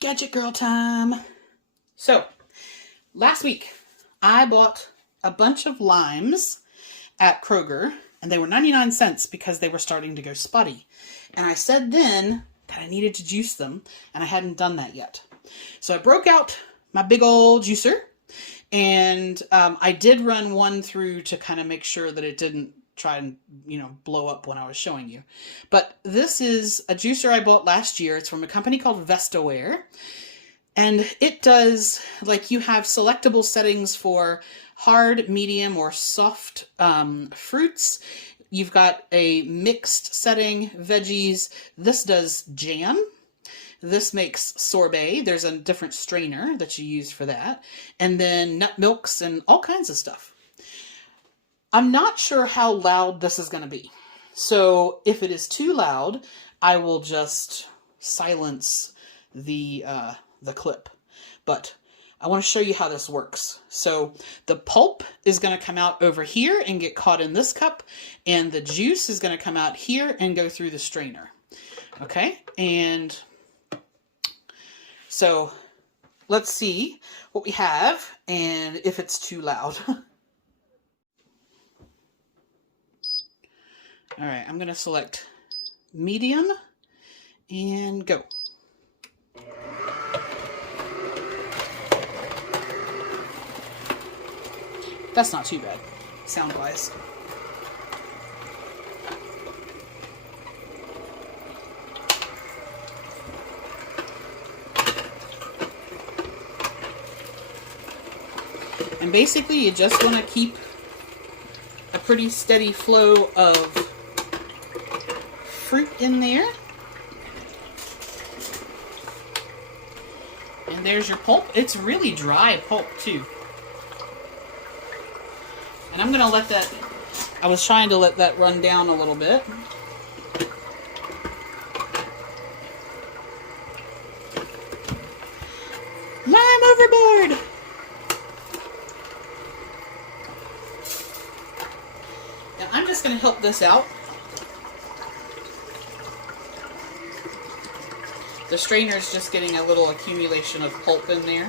Gadget girl time. So, last week I bought a bunch of limes at Kroger, and they were 99 cents because they were starting to go spotty. And I said then that I needed to juice them, and I hadn't done that yet. So I broke out my big old juicer, and I did run one through to kind of make sure that it didn't try and, blow up when I was showing you. But this is a juicer I bought last year. It's from a company called Vestaware. And it does, like, you have selectable settings for hard, medium, or soft fruits. You've got a mixed setting, veggies. This does jam. This makes sorbet. There's a different strainer that you use for that. And then nut milks and all kinds of stuff. I'm not sure how loud this is going to be. So if it is too loud, I will just silence the clip. But I want to show you how this works. So the pulp is going to come out over here and get caught in this cup, and the juice is going to come out here and go through the strainer. Okay, and so let's see what we have and if it's too loud. All right, I'm going to select medium and go. That's not too bad, sound-wise. And basically, you just want to keep a pretty steady flow of fruit in there. And there's your pulp. It's really dry pulp, too. And I'm going to let that, I was trying to let that run down a little bit. Lime overboard! Now I'm just going to help this out. The strainer is just getting a little accumulation of pulp in there.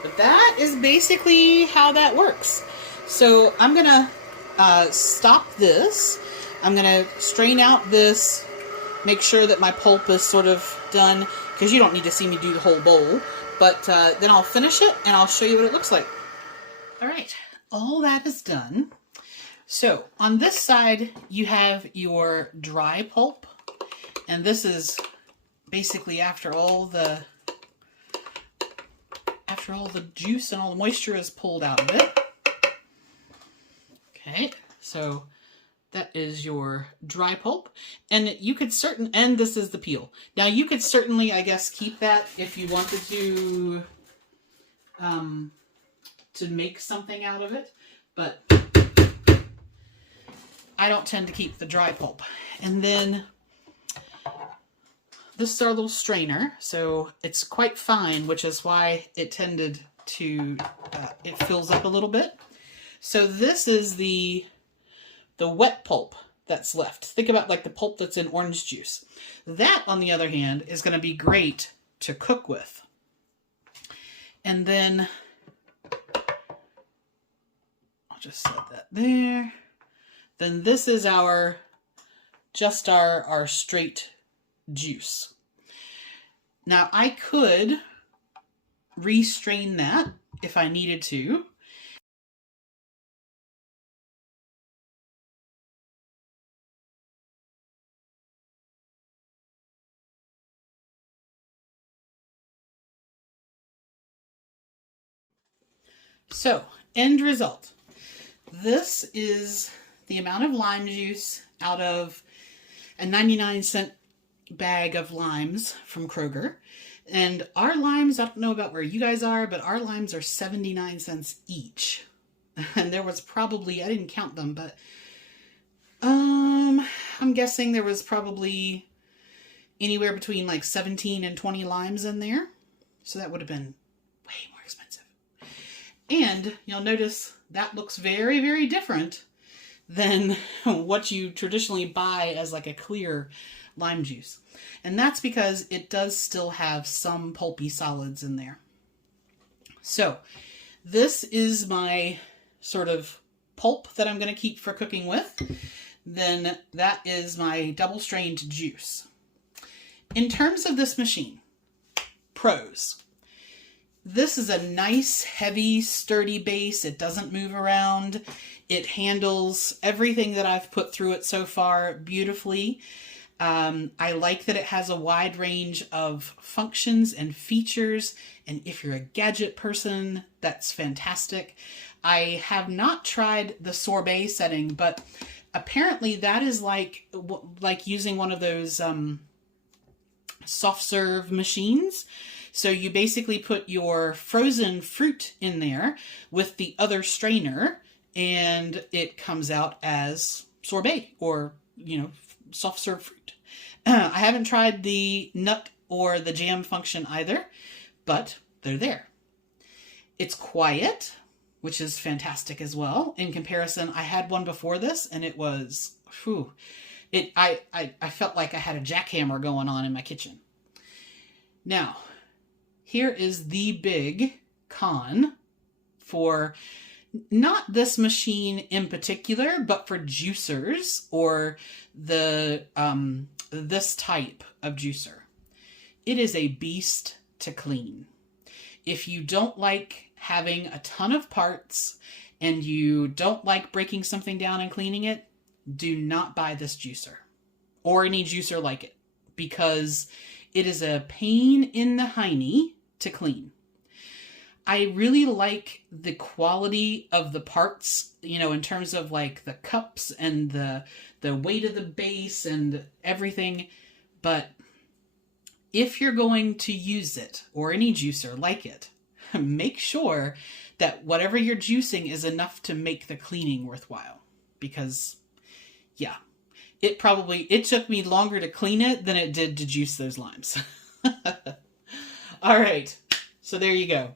But that is basically how that works. So I'm going to stop this. I'm going to strain out this, make sure that my pulp is sort of done, because you don't need to see me do the whole bowl. But then I'll finish it and I'll show you what it looks like. All right, all that is done. So on this side, you have your dry pulp, and this is basically after all the juice and all the moisture is pulled out of it. Okay, so that is your dry pulp, and you could and this is the peel. Now you could certainly, I guess, keep that if you wanted to make something out of it, but I don't tend to keep the dry pulp. And then this is our little strainer, so it's quite fine, which is why it tended to, it fills up a little bit. So this is the wet pulp that's left. Think about like the pulp that's in orange juice. That, on the other hand, is going to be great to cook with. And then just set that there. Then this is our straight juice. Now I could restrain that if I needed to. So, end result. This is the amount of lime juice out of a 99-cent bag of limes from Kroger. And our limes, I don't know about where you guys are, but our limes are 79 cents each. And there was probably, I didn't count them, but I'm guessing there was probably anywhere between like 17 and 20 limes in there. So that would have been way more expensive. And you'll notice that looks very, very different than what you traditionally buy as like a clear lime juice. And that's because it does still have some pulpy solids in there. So this is my sort of pulp that I'm going to keep for cooking with. Then that is my double strained juice. In terms of this machine, pros. This is a nice, heavy, sturdy base. It doesn't move around. It handles everything that I've put through it so far beautifully. I like that it has a wide range of functions and features. And if you're a gadget person, that's fantastic. I have not tried the sorbet setting, but apparently that is like using one of those soft serve machines. So you basically put your frozen fruit in there with the other strainer, and it comes out as sorbet or, soft serve fruit. I haven't tried the nut or the jam function either, but they're there. It's quiet, which is fantastic as well. In comparison, I had one before this, and it was, I felt like I had a jackhammer going on in my kitchen. Now, here is the big con for not this machine in particular, but for juicers or the this type of juicer. It is a beast to clean. If you don't like having a ton of parts and you don't like breaking something down and cleaning it, do not buy this juicer or any juicer like it, because it is a pain in the hiney to clean. I really like the quality of the parts, in terms of like the cups and the weight of the base and everything. But if you're going to use it or any juicer like it, make sure that whatever you're juicing is enough to make the cleaning worthwhile. Because, yeah, it took me longer to clean it than it did to juice those limes. All right. So there you go.